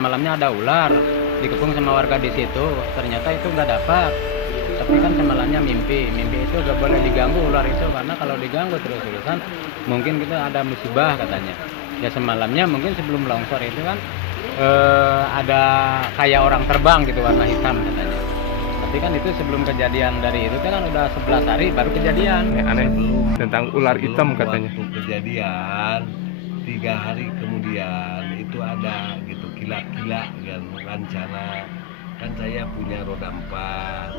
Malamnya ada ular, dikepung sama warga di situ. Ternyata itu nggak dapat. Tapi kan semalamnya mimpi itu nggak boleh diganggu ular itu, karena kalau diganggu terus-terusan mungkin kita ada musibah katanya. Ya semalamnya mungkin sebelum longsor itu kan ada kayak orang terbang gitu warna hitam katanya. Tapi kan itu sebelum kejadian dari itu kan udah 11 hari baru kejadian. Aneh Sebelum tentang ular hitam katanya. waktu kejadian 3 hari kemudian itu ada gitu kilat-kilat kan rencana kan saya punya roda 4.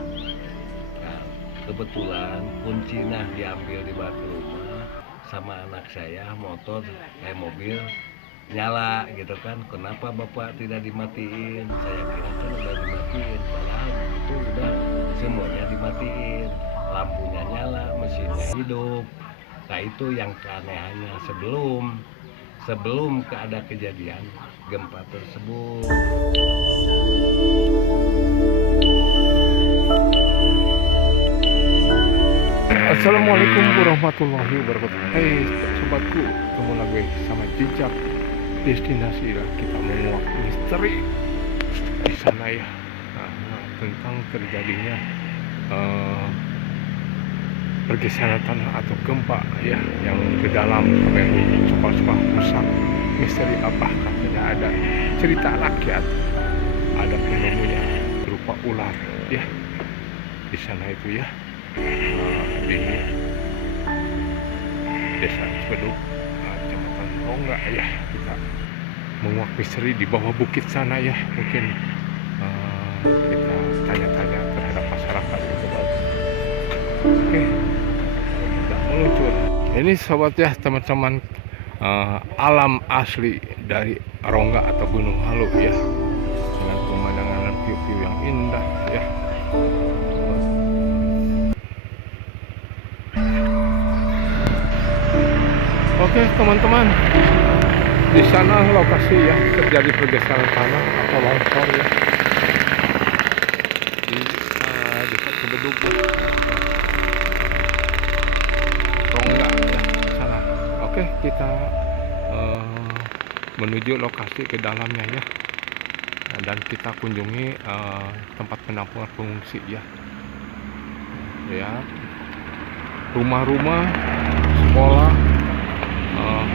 Nah, kebetulan kunci diambil di batu rumah sama anak saya, motor mobil nyala gitu kan. Kenapa bapak tidak dimatiin? Saya kira kan udah dimatiin, padahal itu udah semuanya dimatiin, lampunya nyala, mesinnya hidup. Nah itu yang keanehannya sebelum ada kejadian gempa tersebut. Assalamualaikum warahmatullahi wabarakatuh. Hai sobatku, ketemu lagi sama Jejak Destinasi lah. Kita menguak misteri di sana ya. Nah, tentang terjadinya pergeseran tanah atau gempa ya, yang ke dalam sampai suka-suka rusak. Misteri apa? Katanya ada cerita rakyat, ada penemunya berupa ular ya di sana itu ya. Di desa Cibedug, kecamatan Rongga ya, kita menguak misteri di bawah bukit sana ya. Mungkin kita tanya-tanya terhadap masyarakat itu. Oke, kita meluncur. Ini sobat ya, teman-teman, alam asli dari Rongga atau Gunung Halu ya, dengan pemandangan view-view yang indah ya. Oke teman-teman, di sana lokasi ya terjadi pergeseran tanah atau longsor ya di desa Cibedug Rongga ya sana. Oke, kita menuju lokasi ke dalamnya ya, dan kita kunjungi tempat penampungan pengungsi ya. Lihat rumah-rumah, sekolah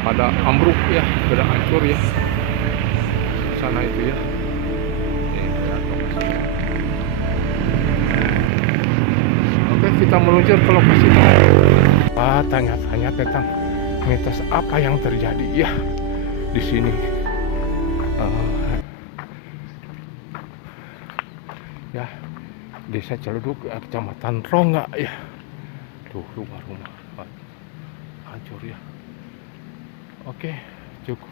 pada ambruk ya, pada hancur ya sana itu ya. Oke, kita meluncur ke lokasi. Tanya-tanya tentang mitos apa yang terjadi ya di sini. Ya, desa Cibedug, kecamatan Rongga ya. Tuh rumah-rumah hancur ya. Oke, cukup.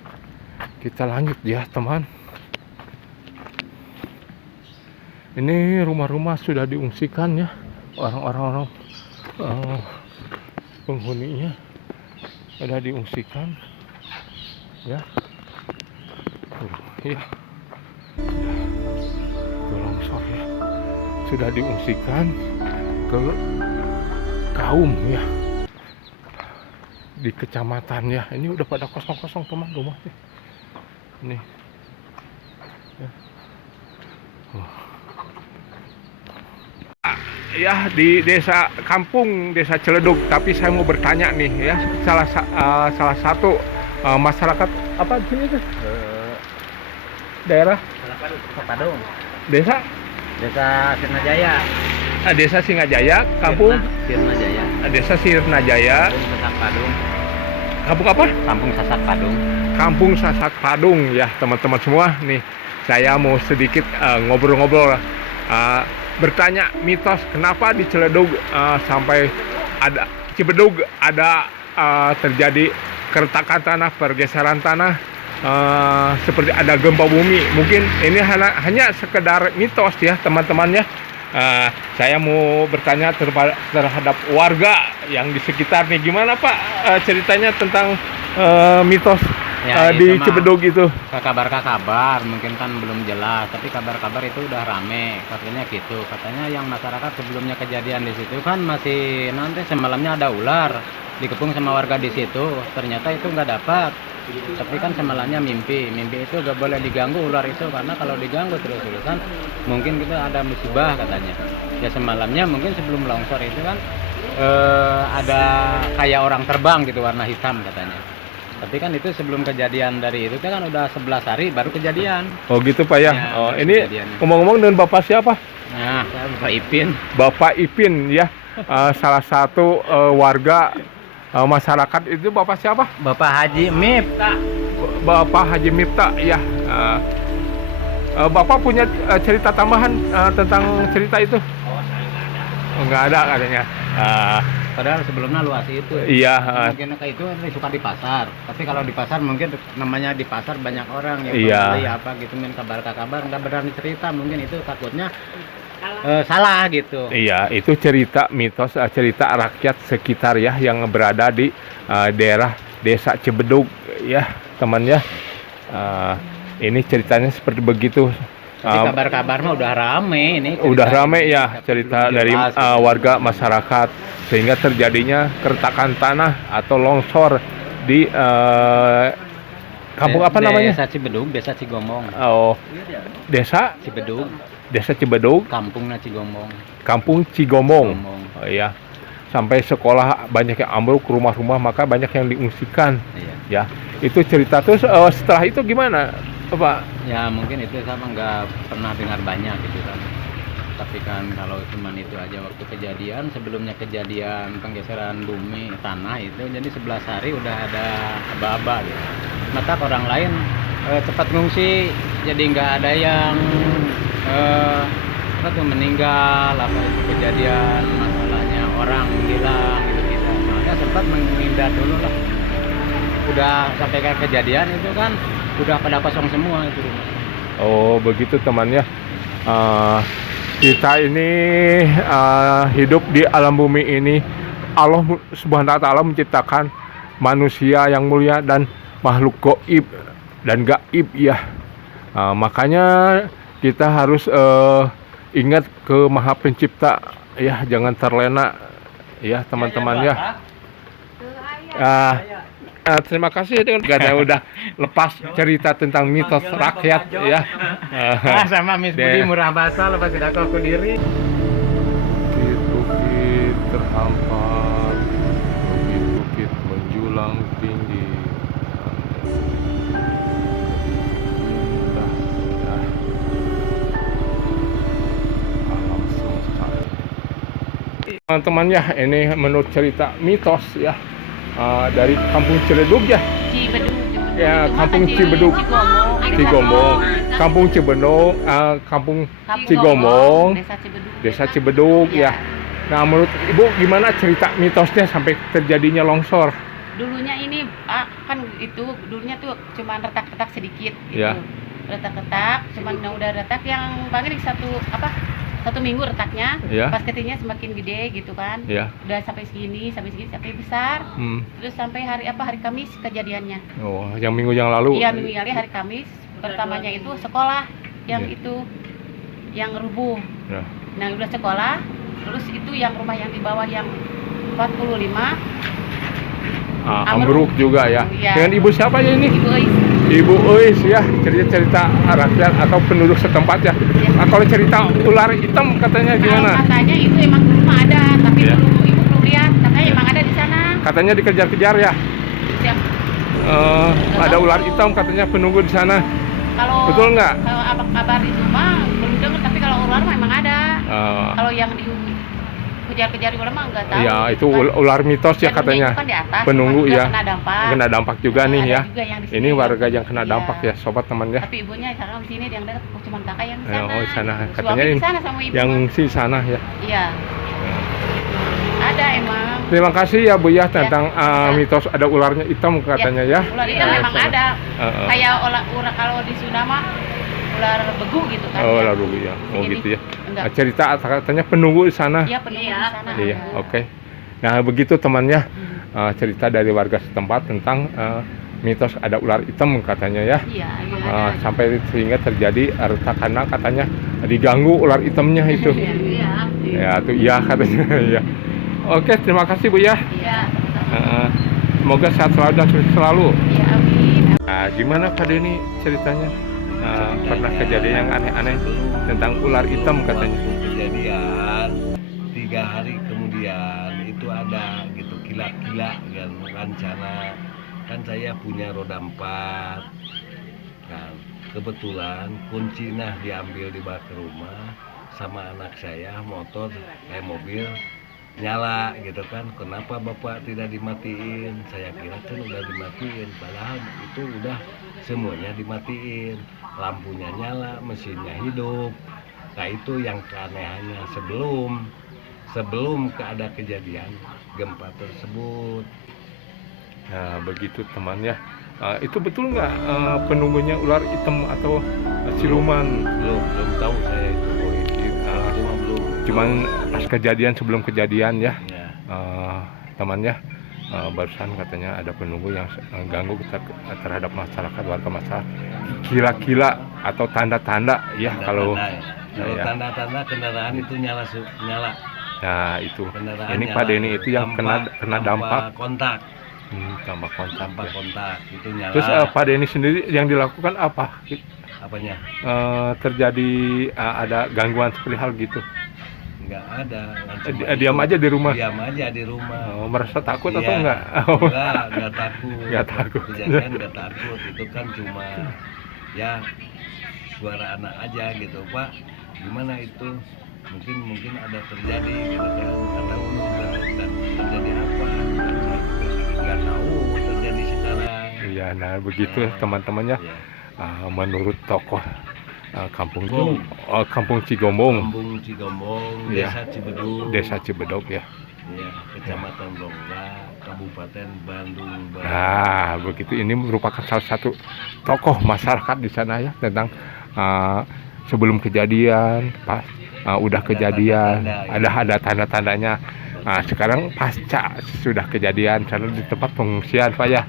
Kita lanjut ya, teman. Ini rumah-rumah sudah diungsikan ya. Orang-orang penghuninya sudah diungsikan ya. Ya. Itu longsor ya. Sudah diungsikan ke kaum ya di kecamatan ya. Ini udah pada kosong-kosong teman rumahnya. Ini ya. Ya, di desa Ciledug. Tapi saya mau bertanya nih ya, salah satu masyarakat apa sini tuh? Daerah Padung. desa Sirnajaya. Desa Singajaya, kampung Sirnajaya. Desa Sirnajaya. Sasak Padung. Kampung apa? Kampung Sasak Padung. Kampung Sasak Padung ya, teman-teman semua. Nih, saya mau sedikit ngobrol-ngobrol, bertanya mitos kenapa di Ciledug sampai ada Cibedug ada terjadi keretakan tanah, pergeseran tanah, seperti ada gempa bumi. Mungkin ini hanya sekedar mitos ya, teman-teman ya. Saya mau bertanya terhadap warga yang di sekitar nih, gimana Pak ceritanya tentang mitos Ya, di itu mah Cibedug itu? kabar mungkin kan belum jelas, tapi kabar-kabar itu udah rame katanya gitu. Katanya yang masyarakat sebelumnya kejadian di situ kan masih nanti semalamnya ada ular dikepung sama warga di situ, ternyata itu nggak dapat. Tapi kan semalamnya mimpi itu gak boleh diganggu ular itu, karena kalau diganggu terus-terusan mungkin kita ada musibah katanya. Ya semalamnya mungkin sebelum longsor itu kan ada kayak orang terbang gitu warna hitam katanya. Tapi kan itu sebelum kejadian dari itu kan udah 11 hari baru kejadian. Oh gitu Pak ya. Ya, Oh, baru ini kejadian. ngomong-ngomong dengan Bapak siapa? Nah, saya Bapak Ipin. Bapak Ipin ya. Salah satu warga masyarakat itu. Bapak siapa? Bapak Haji Mip. Bapak Haji Mipta ya. Bapak punya cerita tambahan tentang cerita itu? Oh, nggak ada katanya. Padahal sebelumnya luas itu. Iya. Mungkin kayak itu suka di pasar. Tapi kalau di pasar mungkin namanya di pasar banyak orang yang Iya. beli apa gitu, main kabar nggak berani cerita, mungkin itu takutnya salah gitu. Iya, itu cerita mitos, cerita rakyat sekitar ya yang berada di daerah Desa Cibedug ya, teman ya. Ini ceritanya seperti begitu. Tapi kabar-kabar mah udah rame ini. Udah ceritanya. rame ya Tapi cerita belum dari jelas, gitu. warga masyarakat sehingga terjadinya keretakan tanah atau longsor di kampung apa namanya? Desa Cibedug, Desa Cigomong. Oh, Desa Cibedug, Cibedug, kampungnya Cigomong. Kampung Cigomong. Cigomong. Oh iya. Sampai sekolah banyak yang ambruk, rumah-rumah maka banyak yang diungsikan. Iya. Ya, itu cerita. Terus setelah itu gimana, Pak? Ya mungkin itu sama nggak pernah dengar banyak gitu kan. Tapi kan kalau cuman itu aja waktu kejadian, sebelumnya kejadian penggeseran bumi tanah itu, jadi 11 hari udah ada aba-aba gitu. Maka orang lain cepat ngungsi, jadi nggak ada yang apa tuh meninggal, apa itu kejadian masalahnya orang hilang gitu kita. Makanya sempat menghindar dulu lah. Udah sampai ke kejadian itu kan udah pada kosong semua itu rumah. Oh, begitu temannya. Kita ini hidup di alam bumi ini. Allah Subhanahu wa taala menciptakan manusia yang mulia dan makhluk gaib dan gaib ya. Makanya kita harus ingat ke Maha Pencipta ya, jangan terlena ya teman-teman ya. Terima kasih dengan karena udah lepas cerita tentang mitos rakyat ya. Sama Miss Budi murah bahasa lepas tidak aku diri. Bukit-bukit terhampar, bukit-bukit menjulang tinggi. Alam semesta. Teman-teman ya, ini menurut cerita mitos ya. Dari kampung Cibedug ya. Cibedug. Ya, Itu kampung mah Cibedug. Cigomong, kampung Cibedug, kampung Cigomong, Desa Cibedug. Desa Cibedug ya. Nah, menurut Ibu gimana cerita mitosnya sampai terjadinya longsor? Dulunya ini kan itu dulunya tuh cuma retak-retak sedikit gitu. Ya. Retak-retak, cuman yang udah retak yang paling satu minggu retaknya, Ya. pas ketingnya semakin gede gitu kan. Ya. Udah sampai segini, sampai besar. Terus sampai hari Kamis kejadiannya. Oh, yang minggu yang lalu. Iya, minggu kali hari Kamis. Pertamanya itu sekolah yang Iya. itu yang rubuh. Ya. Nah, udah sekolah, terus itu yang rumah yang di bawah yang 45 Ambruk juga ya. Iya. Dengan Ibu siapa ya ini? Ibu Eis. Ibu Eis ya, cerita-cerita rakyat atau penduduk setempat ya. Nah, kalau cerita ular hitam katanya gimana? Katanya itu emang dulu mah ada, tapi Iya. dulu ibu belum lihat. Katanya emang ada di sana. Katanya dikejar-kejar ya. Siap. Ada ular hitam katanya penunggu di sana. Kalau Betul nggak? Kalau kabar itu mah belum dengar, tapi kalau ular mah emang ada. Kalau yang dikejar-kejar ular mah enggak tahu. Ya, itu Kan ular mitos ya penunggu katanya. itu kan di atas, Penunggu cuman juga ya. Kena dampak. Kena dampak juga nih Ada ya. juga yang di sini Ini yang- warga yang kena iya. dampak ya, sobat teman ya. Tapi ibunya sekarang di sini yang dekat cuma kakak yang di sana. Oh, di sana. Suami Katanya di sana sama ibu. yang mah. si sana ya. Iya. Ada emang. Terima kasih ya Bu ya tentang mitos ada ularnya hitam katanya ya. Ular hitam Iya, memang sama. ada. Heeh. Kayak ular kalau di Sunda mah ular begu gitu kan. Oh, ya. ular dulu ya. Oh Ini gitu ya. enggak. Cerita katanya penunggu di sana. Iya, penunggu di sana. Iya, ada. oke. Nah, begitu temannya cerita dari warga setempat tentang mitos ada ular hitam katanya ya. Iya, emang ada. Sampai sehingga terjadi retak karena katanya diganggu ular hitamnya itu. Iya. Ya, itu iya katanya ya. Oke, terima kasih Bu ya. Iya, sama-sama. Semoga sehat selalu dan sukses selalu. Iya, amin. Nah, gimana Pak Denny ceritanya? Pernah kejadian yang aneh-aneh tentang ular hitam katanya. Waktu kejadian 3 hari kemudian itu ada gitu kilat-kilat kan rencana kan saya punya roda 4 kan kebetulan kuncinya diambil dibawa ke rumah sama anak saya motor mobil nyala gitu kan, kenapa bapak tidak dimatiin? Saya kira kan udah dimatiin, padahal itu udah semuanya dimatiin, lampunya nyala, mesinnya hidup. Nah itu yang keanehannya sebelum ada kejadian gempa tersebut. Nah, begitu teman ya. Itu betul nggak penunggunya ular hitam atau siluman? Belum tahu saya itu. Belum. Cuman pas kejadian sebelum kejadian ya, Ya. temannya barusan katanya ada penunggu yang ganggu terhadap masyarakat, warga masyarakat. Kila-kila atau tanda-tanda ya kalau ya. Tanda-tanda kendaraan itu nyala. Nah itu. Kendaraan Ini nyala, Pak Denny itu yang kena dampak kontak. Tambah kontak. Tanpa Ya. kontak itu nyala. Terus Pak Denny sendiri yang dilakukan apa? Apanya? Terjadi ada gangguan seperti hal gitu. Enggak ada. Cuma Diam itu. aja di rumah. Diam aja di rumah. Merasa takut Iya. atau enggak? Enggak takut. Enggak takut. Kejadian enggak takut. Itu kan cuma ya suara anak aja gitu, Pak. Gimana itu? Mungkin ada terjadi gitu kan. Enggak tahu dan terjadi apa. Enggak tahu terjadi sekarang. Iya, nah begitu teman-temannya. Ya. Menurut tokoh kampung Bong. Kampung Cigombong, Kampung Cigombong, Iya. Desa Cibeduk. Desa Cibedok ya. Ya, Kecamatan Rongga, Kabupaten Bandung Barat. Nah, begitu ini merupakan salah satu tokoh masyarakat di sana ya tentang sebelum kejadian, pas udah Ada kejadian, tanda-tanda, ya. ada tanda-tandanya. Sekarang pasca sudah kejadian, sana di tempat pengungsian Pak ya.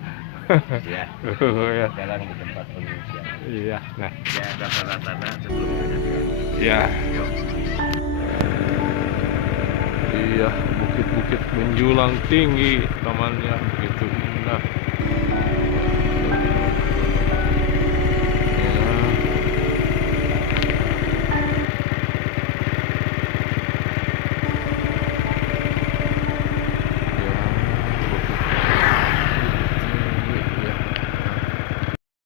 Ya, Ya. sekarang di tempat pengungsian. Iya, nah, Ya, ada tanda-tanda sebelum kejadian. ya. Iya, bukit-bukit menjulang tinggi temannya begitu. Nah,